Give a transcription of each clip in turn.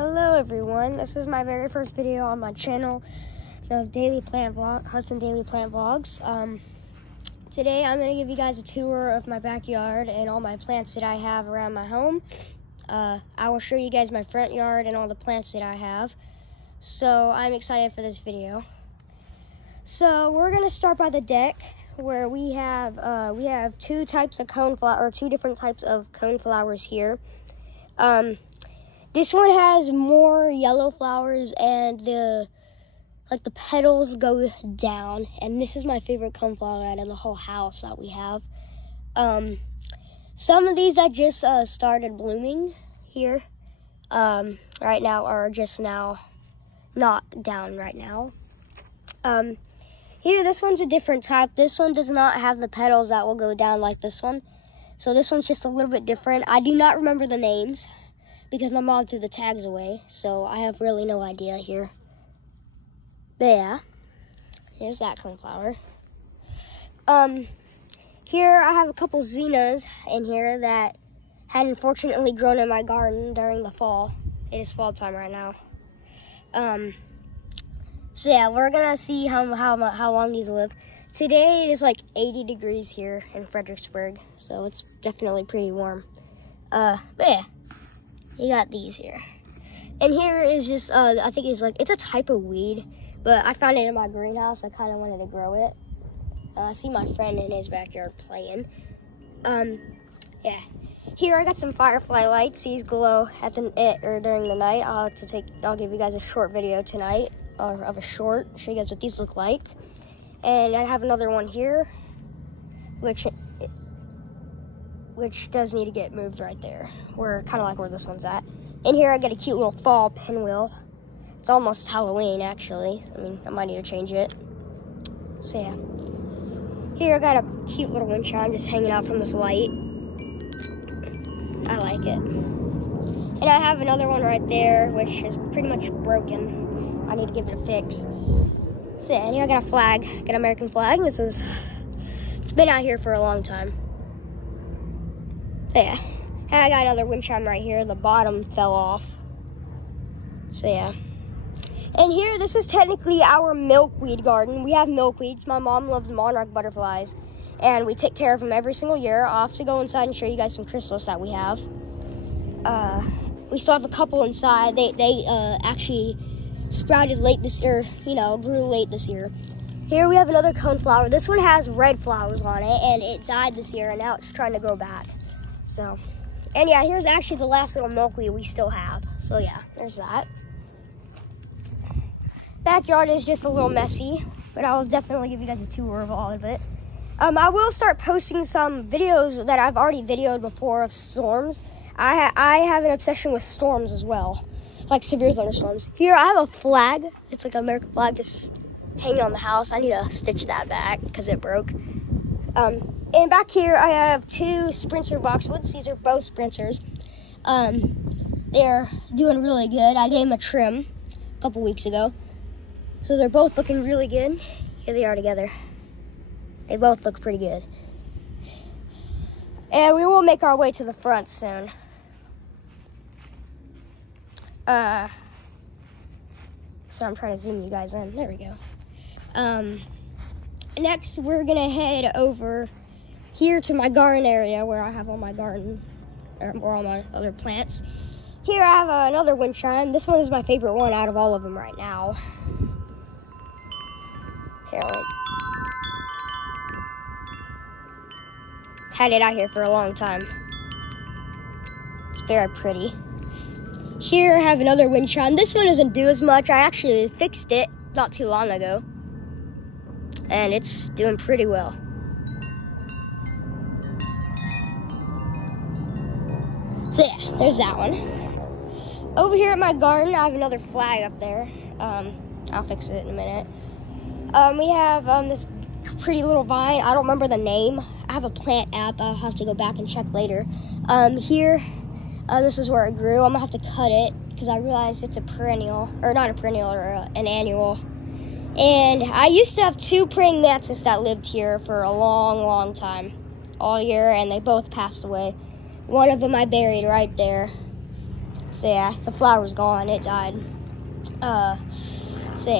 Hello everyone, this is my very first video on my channel of Daily Plant Vlog, Hudson Daily Plant Vlogs. Today I'm going to give you guys a tour of my backyard and all my plants that I have around my home. I will show you guys my front yard and all the plants that I have. So I'm excited for this video. So we're going to start by the deck where we have two types of coneflower, or two different types of coneflowers here. This one has more yellow flowers and the petals go down, and this is my favorite coneflower out of the whole house that we have. Some of these that just started blooming here right now are just now not down right now. Here, this one's a different type. This one does not have the petals that will go down like this one. So this one's just a little bit different. I do not remember the names because my mom threw the tags away, so I have really no idea here. But yeah, here's that coneflower. Here I have a couple zinnias in here that had unfortunately grown in my garden during the fall. It is fall time right now. So yeah, we're gonna see how long these live. Today it is like 80 degrees here in Fredericksburg, so it's definitely pretty warm. But yeah, you got these here. And here is just, I think it's a type of weed, but I found it in my greenhouse. I kind of wanted to grow it. I see my friend in his backyard playing. Yeah. Here I got some firefly lights. These glow during the night. I'll give you guys a short video tonight, of a short, show you guys what these look like. And I have another one here, which does need to get moved right there. We're kind of like where this one's at. And here I got a cute little fall pinwheel. It's almost Halloween, actually. I mean, I might need to change it. So yeah. Here I got a cute little wind chime just hanging out from this light. I like it. And I have another one right there, which is pretty much broken. I need to give it a fix. So yeah, and here I got a flag. I got an American flag. It's been out here for a long time. So yeah. And I got another wind chime right here. The bottom fell off. So yeah. And here, this is technically our milkweed garden. We have milkweeds. My mom loves monarch butterflies, and we take care of them every single year. I'll have to go inside and show you guys some chrysalis that we have. We still have a couple inside. They actually sprouted late this year, grew late this year. Here we have another coneflower. This one has red flowers on it, and it died this year, and now it's trying to grow back. So, and yeah, here's actually the last little milkweed we still have. So yeah, there's that. Backyard is just a little messy, but I'll definitely give you guys a tour of all of it. I will start posting some videos that I've already videoed before of storms. I have an obsession with storms as well, like severe thunderstorms. Here I have a flag. It's like an American flag just hanging on the house. I need to stitch that back because it broke. And back here I have two Sprinter boxwoods. These are both Sprinters. They're doing really good. I gave them a trim a couple weeks ago. So they're both looking really good. Here they are together. They both look pretty good. And we will make our way to the front soon. So I'm trying to zoom you guys in. There we go. Next, we're gonna head over here to my garden area where I have all my garden, or all my other plants. Here I have another wind chime. This one is my favorite one out of all of them right now. Here, had it out here for a long time. It's very pretty. Here I have another wind chime. This one doesn't do as much. I actually fixed it not too long ago, and it's doing pretty well. So yeah, there's that one. Over here at my garden, I have another flag up there. I'll fix it in a minute. We have this pretty little vine. I don't remember the name. I have a plant app. I'll have to go back and check later. Here, this is where it grew. I'm gonna have to cut it because I realized it's a perennial, or not a perennial, or an annual. And I used to have two praying mantis that lived here for a long, long time, all year, and they both passed away. One of them I buried right there. So yeah, the flower's gone, it died. So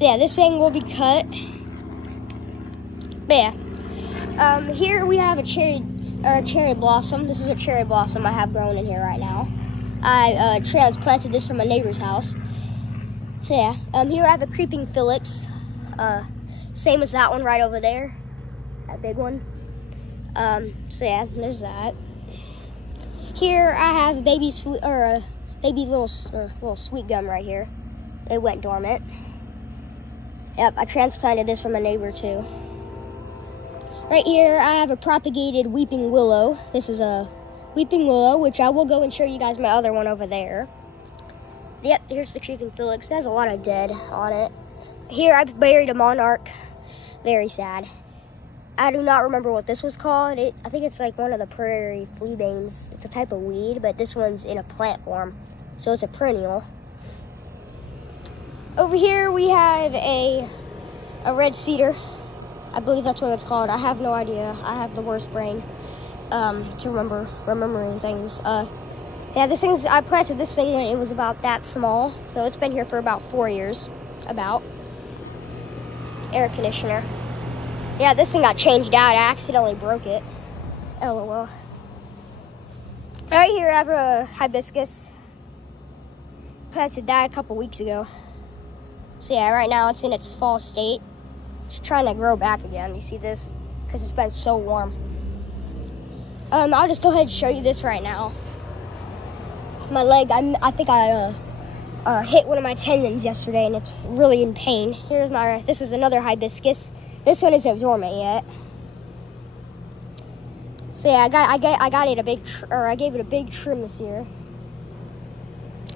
yeah, this thing will be cut. But yeah, here we have a cherry blossom. This is a cherry blossom I have growing in here right now. I transplanted this from a neighbor's house. So yeah, here I have a creeping filix, same as that one right over there, that big one. So yeah, there's that. Here I have a baby little sweet gum right here. It went dormant. Yep, I transplanted this from a neighbor too. Right here I have a propagated weeping willow. This is a weeping willow, which I will go and show you guys my other one over there. Yep, here's the creeping filix. It has a lot of dead on it. Here I've buried a monarch. Very sad. I do not remember what this was called. I think it's like one of the prairie fleabanes. It's a type of weed, but this one's in a plant form, so it's a perennial. Over here we have a red cedar. I believe that's what it's called. I have no idea. I have the worst brain to remembering things. Yeah, I planted this thing when it was about that small, so it's been here for about 4 years. Air conditioner. Yeah, this thing got changed out. I accidentally broke it. LOL. Right here I have a hibiscus. Planted that a couple weeks ago. So yeah, right now it's in its fall state. It's trying to grow back again. You see this? Because it's been so warm. I'll just go ahead and show you this right now. My leg, I think I hit one of my tendons yesterday, and it's really in pain. This is another hibiscus. This one isn't dormant yet. So yeah, I gave it a big trim this year.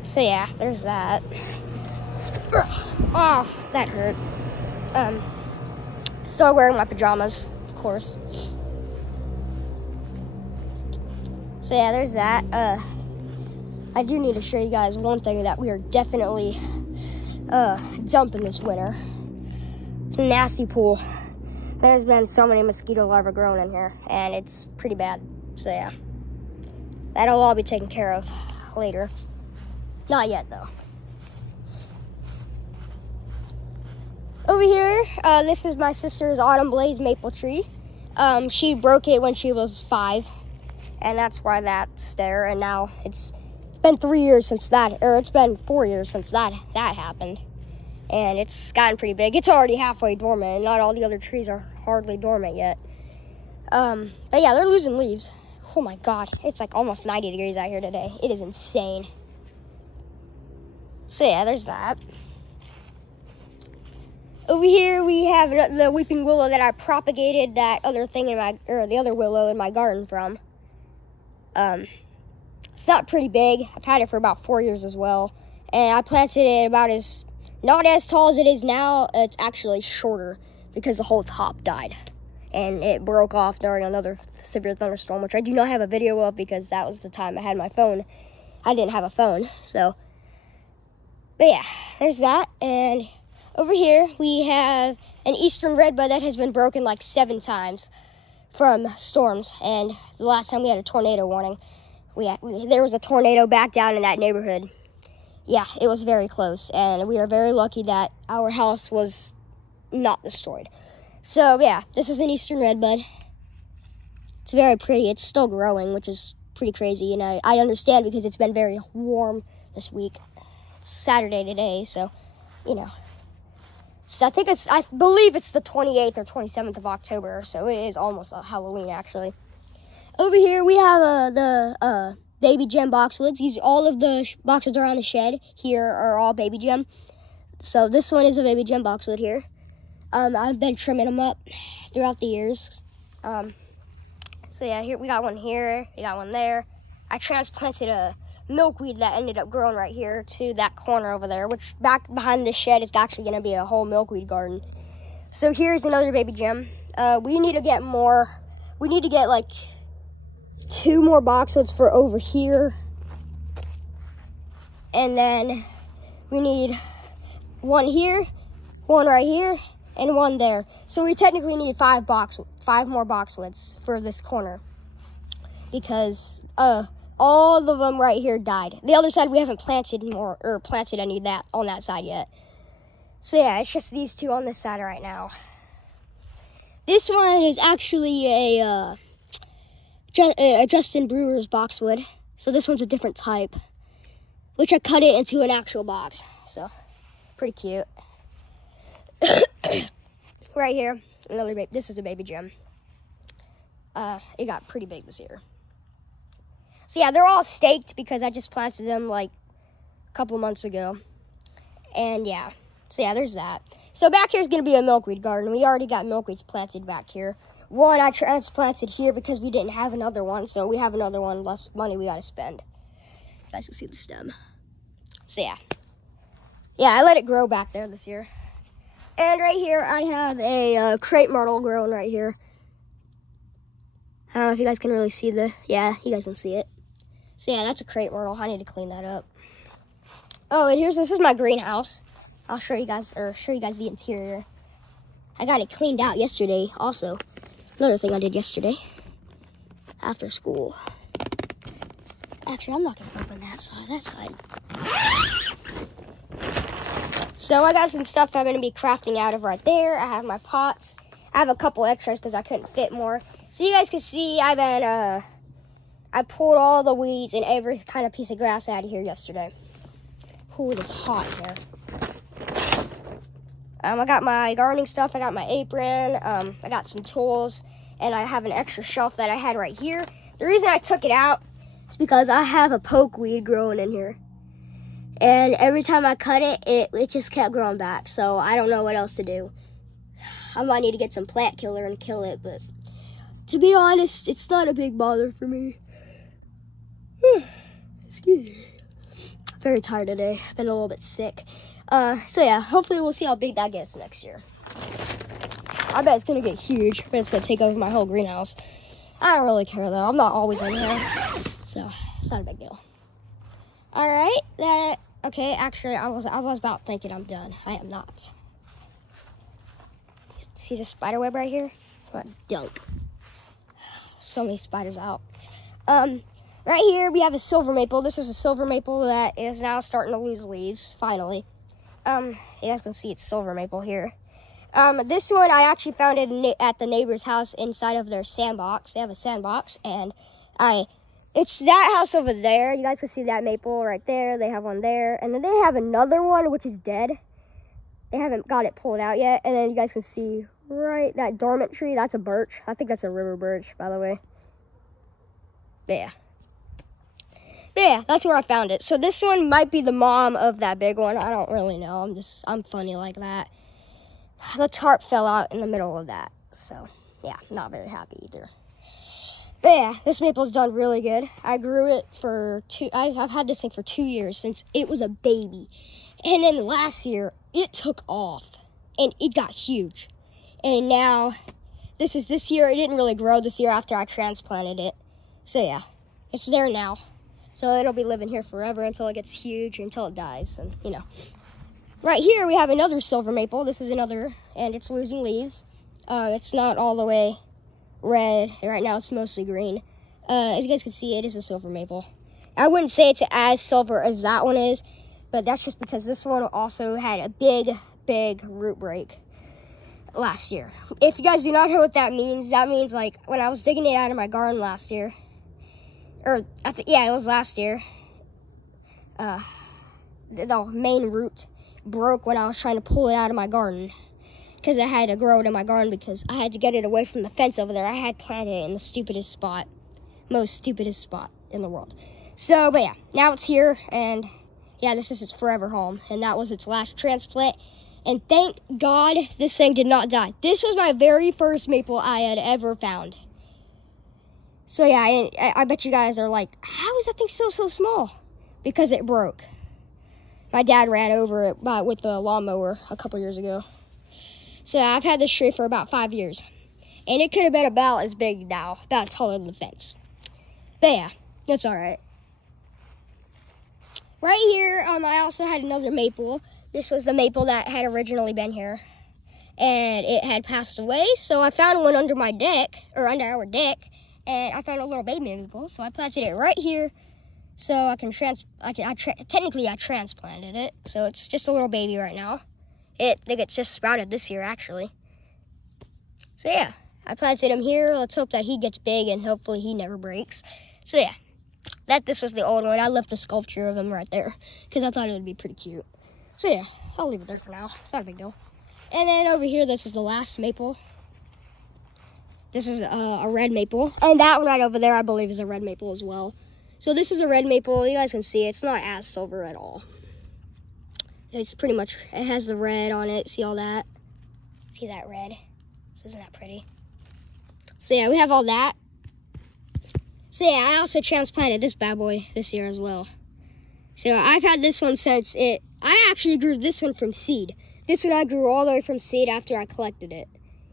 So yeah, there's that. Oh, that hurt. Still wearing my pajamas, of course. So yeah, there's that. I do need to show you guys one thing that we are definitely dumping this winter. Nasty pool. There's been so many mosquito larvae growing in here, and it's pretty bad. So yeah, that'll all be taken care of later. Not yet though. Over here, this is my sister's Autumn Blaze maple tree. She broke it when she was 5, and that's why that's there. And now it's been 3 years since that, or it's been 4 years since that happened. And it's gotten pretty big. It's already halfway dormant, and not all the other trees are hardly dormant yet. But yeah, they're losing leaves. Oh my God, it's like almost 90 degrees out here today. It is insane. So yeah, there's that. Over here we have the weeping willow that I propagated that other thing the other willow in my garden from. It's not pretty big. I've had it for about 4 years as well. And I planted it not as tall as it is now. It's actually shorter because the whole top died. And it broke off during another severe thunderstorm, which I do not have a video of because that was the time I had my phone. I didn't have a phone, so. But yeah, there's that. And over here, we have an eastern redbud that has been broken like 7 times from storms. And the last time we had a tornado warning, there was a tornado back down in that neighborhood. Yeah, it was very close. And we are very lucky that our house was not destroyed. So yeah, this is an eastern redbud. It's very pretty. It's still growing, which is pretty crazy. And I understand because it's been very warm this week. It's Saturday today, so, you know. So I believe it's the 28th or 27th of October, so it is almost Halloween, actually. Over here, we have the baby gem boxwoods. All of the boxwoods around the shed here are all baby gem. So this one is a baby gem boxwood here. I've been trimming them up throughout the years. So yeah, here we got one here, we got one there. I transplanted a milkweed that ended up growing right here to that corner over there, which back behind the shed is actually going to be a whole milkweed garden. So here's another baby gem. We need to get more. We need to get like 2 more boxwoods for over here, and then we need 1 here, 1 right here, and 1 there. So we technically need 5 more boxwoods for this corner, because all of them right here died. The other side we haven't planted more or planted any of that on that side yet. So yeah, it's just these two on this side right now. This one is actually a Justin Brewer's boxwood. So this one's a different type, which I cut it into an actual box. So pretty cute. Right here, another baby. This is a baby gem. It got pretty big this year. So yeah, they're all staked because I just planted them like a couple months ago. And yeah, so yeah, there's that. So back here is going to be a milkweed garden. We already got milkweeds planted back here. One I transplanted here because we didn't have another one, so we have another one, less money we got to spend. You guys can see the stem. So yeah. Yeah, I let it grow back there this year. And right here, I have a crepe myrtle growing right here. I don't know if you guys can really see yeah, you guys can see it. So yeah, that's a crepe myrtle. I need to clean that up. Oh, and this is my greenhouse. I'll show you guys the interior. I got it cleaned out yesterday also. Another thing I did yesterday after school. Actually, I'm not gonna open that side. So I got some stuff I'm gonna be crafting out of right there. I have my pots. I have a couple extras because I couldn't fit more. So you guys can see I pulled all the weeds and every kind of piece of grass out of here yesterday. Ooh, it is hot here. I got my gardening stuff. I got my apron. I got some tools, and I have an extra shelf that I had right here. The reason I took it out is because I have a pokeweed growing in here. And every time I cut it, it just kept growing back. So I don't know what else to do. I might need to get some plant killer and kill it, but to be honest, it's not a big bother for me. Excuse me. Very tired today. I've been a little bit sick. So yeah, hopefully we'll see how big that gets next year. I bet it's gonna get huge, but it's gonna take over my whole greenhouse. I don't really care though. I'm not always in here, so it's not a big deal. All right, okay. Actually, I was about thinking I'm done. I am not. See the spider web right here? What a dunk. So many spiders out. Right here we have a silver maple. This is a silver maple that is now starting to lose leaves, finally. You guys can see it's silver maple here. This one I actually found it at the neighbor's house inside of their sandbox. They have a sandbox, and it's that house over there. You guys can see that maple right there. They have one there, and then they have another one which is dead. They haven't got it pulled out yet, and then you guys can see right that dormant tree. That's a birch. I think that's a river birch, by the way. Yeah. Yeah, that's where I found it. So this one might be the mom of that big one. I don't really know. I'm funny like that. The tarp fell out in the middle of that. So, yeah, not very happy either. But yeah, this maple's done really good. I grew it for I've had this thing for 2 years since it was a baby. And then last year, it took off. And it got huge. And now, this year. It didn't really grow this year after I transplanted it. So yeah, it's there now. So it'll be living here forever until it gets huge, until it dies, and you know. Right here we have another silver maple. This is another, and it's losing leaves. It's not all the way red. Right now it's mostly green. As you guys can see, it is a silver maple. I wouldn't say it's as silver as that one is, but that's just because this one also had a big root break last year. If you guys do not know what that means like when I was digging it out of my garden last year, yeah, it was last year. The main root broke when I was trying to pull it out of my garden because I had to grow it in my garden because I had to get it away from the fence over there. I had planted it in the most stupidest spot in the world. So, but yeah, now it's here, and yeah, this is its forever home, and that was its last transplant. And thank God this thing did not die. This was my very first maple I had ever found. So yeah, I bet you guys are like, how is that thing still so small? Because it broke. My dad ran over it with the lawnmower a couple years ago. So I've had this tree for about 5 years. And it could have been about as big now, about taller than the fence. But yeah, that's all right. Right here, I also had another maple. This was the maple that had originally been here. And it had passed away, so I found one under my deck, or under our deck. And I found a little baby maple, so I planted it right here So technically I transplanted it. So it's just a little baby right now. I think it's just sprouted this year, actually. So yeah, I planted him here. Let's hope that he gets big and hopefully he never breaks. So yeah, this was the old one. I left a sculpture of him right there because I thought it would be pretty cute. So yeah, I'll leave it there for now. It's not a big deal. And then over here, this is the last maple. This is a red maple. And that one right over there, I believe, is a red maple as well. So this is a red maple. You guys can see it's not as silver at all. It's pretty much, it has the red on it. See all that? See that red? Isn't that pretty? So yeah, we have all that. So yeah, I also transplanted this bad boy this year as well. So I've had this one since I actually grew this one from seed. This one I grew all the way from seed after I collected it.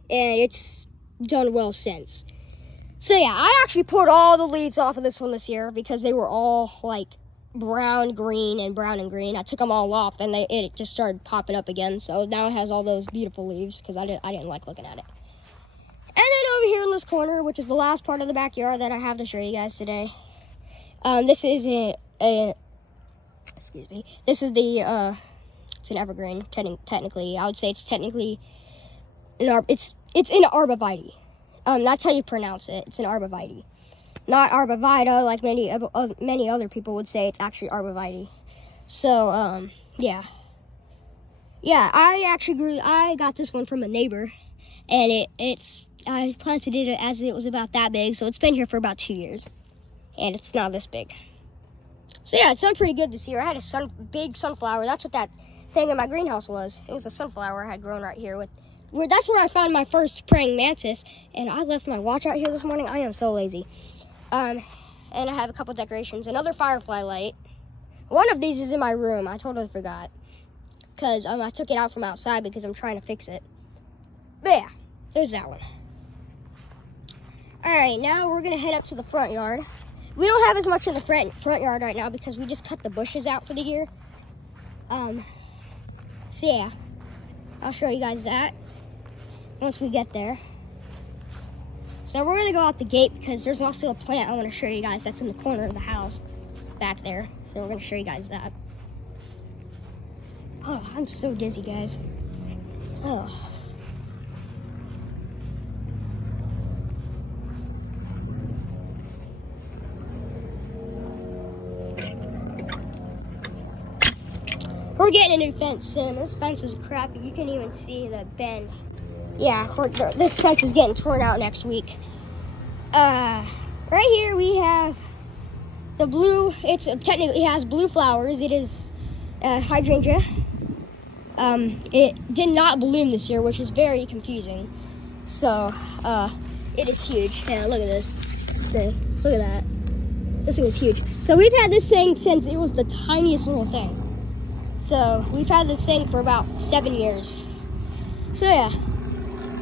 And it's done well since. So yeah, I actually pulled all the leaves off of this one this year because they were all like brown, green, and brown and green. I took them all off and it just started popping up again. So now it has all those beautiful leaves because I didn't like looking at it. And then over here in this corner, which is the last part of the backyard that I have to show you guys today. This is excuse me. This is it's an evergreen. Technically, I would say it's technically it's an arborvitae. That's how you pronounce it. It's an arborvitae, not arborvitae like many other people would say. It's actually arborvitae. So yeah. I got this one from a neighbor, and I planted it as it was about that big, so it's been here for about 2 years, and it's now this big. So yeah, it's done pretty good this year. I had a big sunflower. That's what that thing in my greenhouse was. It was a sunflower I had grown right here. That's where I found my first praying mantis, and I left my watch out here this morning. I am so lazy. And I have a couple decorations. Another firefly light. One of these is in my room. I totally forgot, because I took it out from outside because I'm trying to fix it. But yeah, there's that one. All right, now we're gonna head up to the front yard. We don't have as much in the front yard right now because we just cut the bushes out for the year. So yeah, I'll show you guys that once we get there. So we're gonna go out the gate because there's also a plant I want to show you guys that's in the corner of the house back there. So we're gonna show you guys that. Oh, I'm so dizzy, guys. Oh. We're getting a new fence soon. This fence is crappy. You can even see the bend. Yeah, this fence is getting torn out next week. Right here we have the blue. It has blue flowers. It is hydrangea. It did not bloom this year, which is very confusing. So it is huge. Yeah, look at this. Okay, look at that. This thing is huge. So we've had this thing since it was the tiniest little thing. So we've had this thing for about 7 years. So yeah,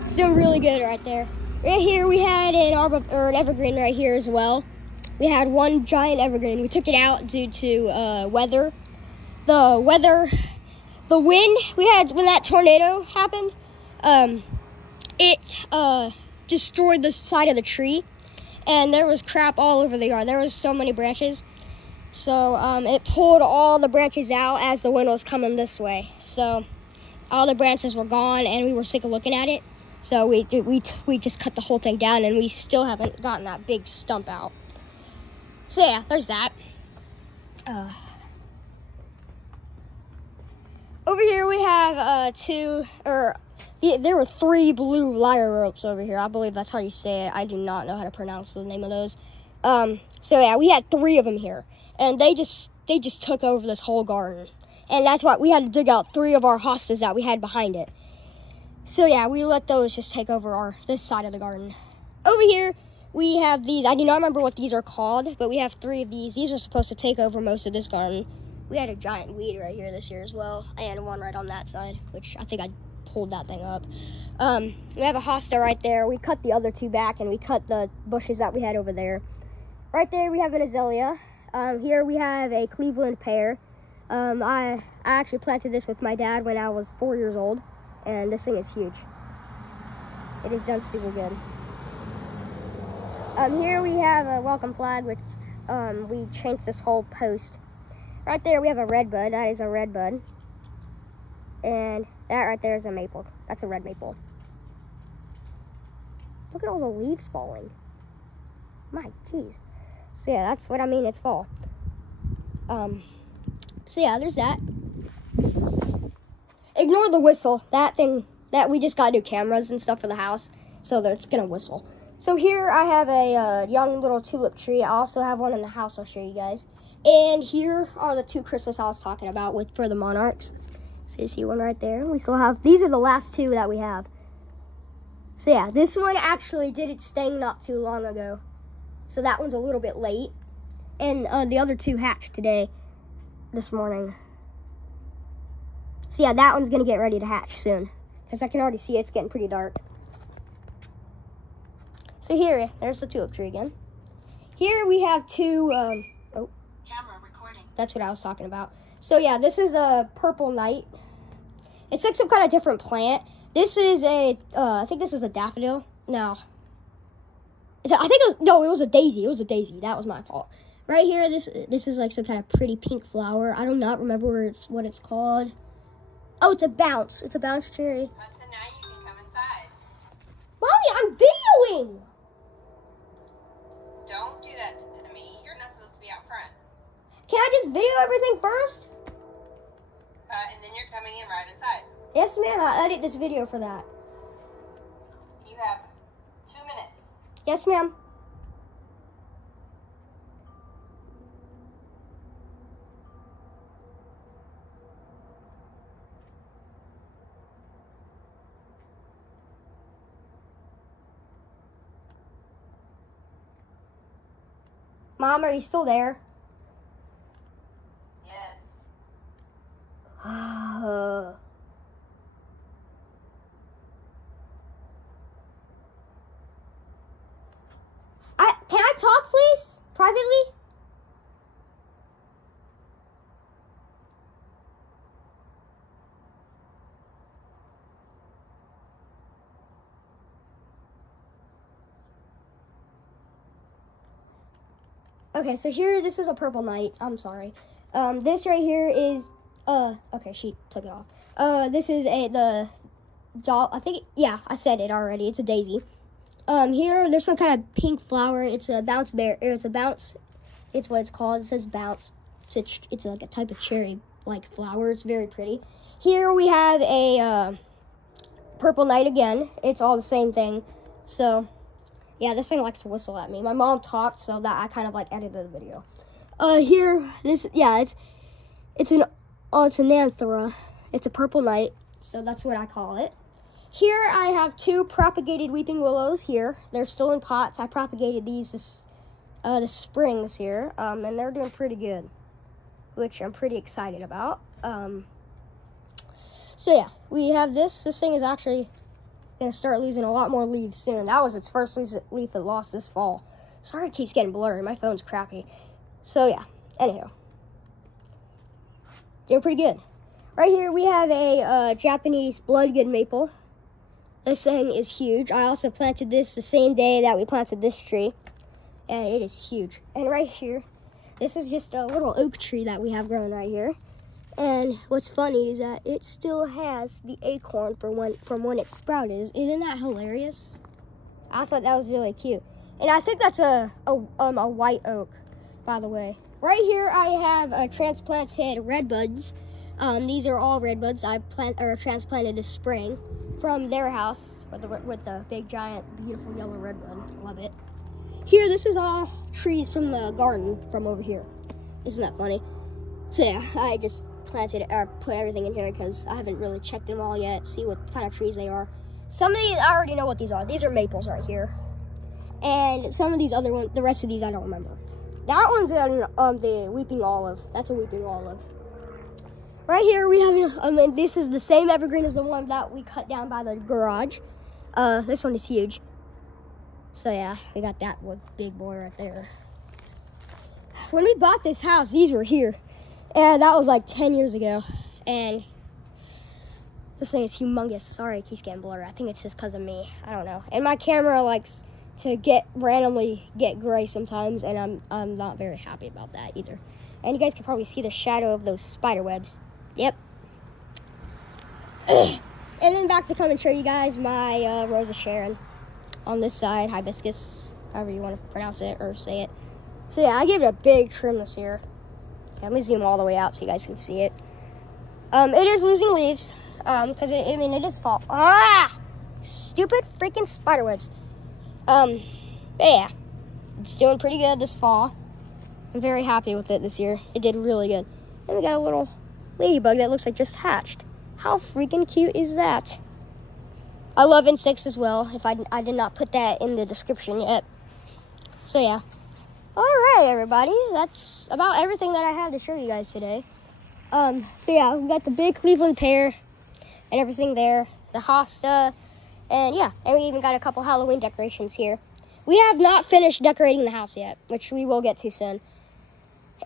it's doing really good right there. Right here we had an evergreen right here as well. We had one giant evergreen. We took it out due to weather. The wind we had when that tornado happened, it destroyed the side of the tree, and there was crap all over the yard. There was so many branches. So it pulled all the branches out as the wind was coming this way. So all the branches were gone, and we were sick of looking at it. So we just cut the whole thing down, and we still haven't gotten that big stump out. So yeah, there's that. Over here we have there were 3 blue lyre ropes over here. I believe that's how you say it. I do not know how to pronounce the name of those. So yeah, we had 3 of them here. And they just took over this whole garden. And that's why we had to dig out 3 of our hostas that we had behind it. So yeah, we let those just take over this side of the garden. Over here, we have these. I do not remember what these are called, but we have 3 of these. These are supposed to take over most of this garden. We had a giant weed right here this year as well. And one right on that side, which I think I pulled that thing up. We have a hosta right there. We cut the other 2 back, and we cut the bushes that we had over there. Right there, we have an azalea. Here we have a Cleveland pear. I actually planted this with my dad when I was 4 years old, and this thing is huge. It is done super good. Here we have a welcome flag, which we changed this whole post. Right there we have a red bud. That is a red bud. And that right there is a maple. That's a red maple. Look at all the leaves falling. My jeez. So yeah, that's what I mean, it's fall. So yeah, there's that. Ignore the whistle. That thing, that we just got new cameras and stuff for the house, so that it's gonna whistle. So here I have a young little tulip tree. I also have one in the house, I'll show you guys. And here are the two crystals I was talking about for the monarchs. So you see one right there. We still have, these are the last two that we have. So yeah, this one actually did its thing not too long ago. So that one's a little bit late. And the other two hatched this morning. So yeah, that one's gonna get ready to hatch soon, because I can already see it's getting pretty dark. So here, there's the tulip tree again. Here we have two, oh. Camera recording. That's what I was talking about. So yeah, this is a purple knight. It's like some kind of different plant. This is a, I think this is a daffodil. No. It was a daisy. It was a daisy. That was my fault. Right here, this is like some kind of pretty pink flower. I do not remember what it's called. Oh, it's a bounce. It's a bounce cherry. So now you can come inside. Mommy, I'm videoing. Don't do that to me. You're not supposed to be out front. Can I just video everything first? And then you're coming in right inside. Yes, ma'am. I'll edit this video for that. You have 2 minutes. Yes, ma'am. Mom, are you still there? Yes. Can I talk, please? Privately? Okay, so here, this is a purple knight. I'm sorry. This right here is, okay, she took it off. This is the doll, I think, yeah, I said it already. It's a daisy. Here, there's some kind of pink flower. It's a bounce bear, it's a bounce. It's what it's called. It says bounce. It's like a type of cherry-like flower. It's very pretty. Here we have a, purple knight again. It's all the same thing. So, yeah, this thing likes to whistle at me. My mom talked, so that I kind of like edited the video. Here, it's an anthera. It's a purple knight, so that's what I call it. Here I have two propagated weeping willows here. They're still in pots. I propagated these this spring this year, and they're doing pretty good, which I'm pretty excited about. So yeah, we have this. This thing is actually gonna start losing a lot more leaves soon. That was its first leaf it lost this fall. Sorry it keeps getting blurry. My phone's crappy. So yeah, anyhow. Doing pretty good. Right here we have a Japanese bloodgood maple. This thing is huge. I also planted this the same day that we planted this tree. And it is huge. And right here, this is just a little oak tree that we have growing right here. And what's funny is that it still has the acorn from when it sprouted. Isn't that hilarious? I thought that was really cute. And I think that's a white oak, by the way. Right here I have transplanted red buds. These are all red buds I transplanted this spring from their house with the big giant beautiful yellow red bud. Love it. Here, this is all trees from the garden from over here. Isn't that funny? So yeah, I just put everything in here because I haven't really checked them all yet, see what kind of trees they are. Some of these, I already know what these are. These are maples right here. And some of these other ones, the rest of these I don't remember. That one's the weeping olive. That's a weeping olive. Right here we have, this is the same evergreen as the one that we cut down by the garage. This one is huge. So yeah, we got that one big boy right there. When we bought this house, these were here. And that was like 10 years ago. And this thing is humongous. Sorry, it keeps getting blurry. I think it's just because of me. I don't know. And my camera likes to randomly get gray sometimes, and I'm not very happy about that either. And you guys can probably see the shadow of those spider webs. Yep. And then back to come and show you guys my Rose of Sharon on this side, hibiscus, however you want to pronounce it or say it. So yeah, I gave it a big trim this year. Yeah, let me zoom all the way out so you guys can see it. It is losing leaves, because it is fall. Ah! Stupid freaking spider webs. But yeah, it's doing pretty good this fall. I'm very happy with it this year. It did really good. And we got a little ladybug that looks like just hatched. How freaking cute is that? I love insects as well, if I did not put that in the description yet. So yeah. All right, everybody. That's about everything that I have to show you guys today. So yeah, we got the big Cleveland pear and everything there. The hosta. And yeah, and we even got a couple Halloween decorations here. We have not finished decorating the house yet, which we will get to soon.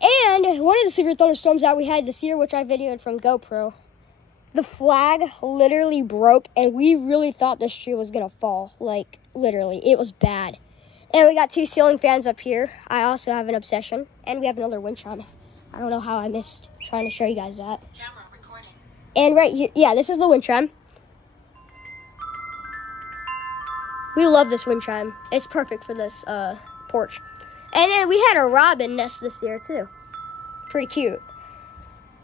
And one of the severe thunderstorms that we had this year, which I videoed from GoPro, the flag literally broke, and we really thought this tree was gonna fall. Like, literally, it was bad. And we got 2 ceiling fans up here. I also have an obsession, and we have another wind chime. I don't know how I missed trying to show you guys that. Camera recording. And right here, yeah, this is the wind chime. We love this wind chime. It's perfect for this porch. And then we had a robin nest this year too. Pretty cute.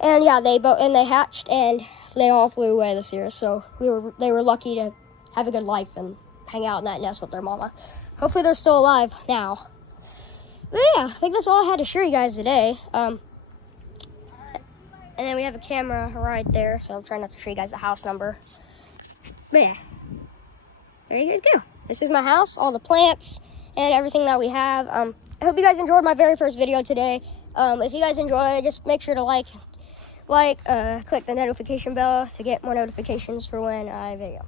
And yeah, they hatched and they all flew away this year. So they were lucky to have a good life and hang out in that nest with their mama. Hopefully they're still alive now. But yeah, I think that's all I had to show you guys today. And then we have a camera right there, so I'm trying not to show you guys the house number. But yeah, there you guys go. This is my house, all the plants and everything that we have. I hope you guys enjoyed my very first video today. If you guys enjoyed, just make sure to click the notification bell to get more notifications for when I video.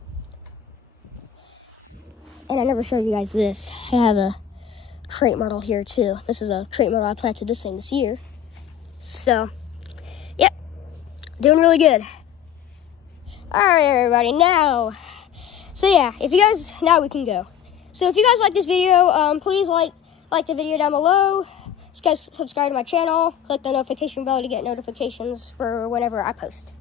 And I never showed you guys this. I have a crepe myrtle here too. This is a crepe myrtle. I planted this thing this year. So, yep, doing really good. All right, everybody, now. So yeah, now we can go. So if you guys like this video, please like the video down below. Subscribe to my channel. Click the notification bell to get notifications for whenever I post.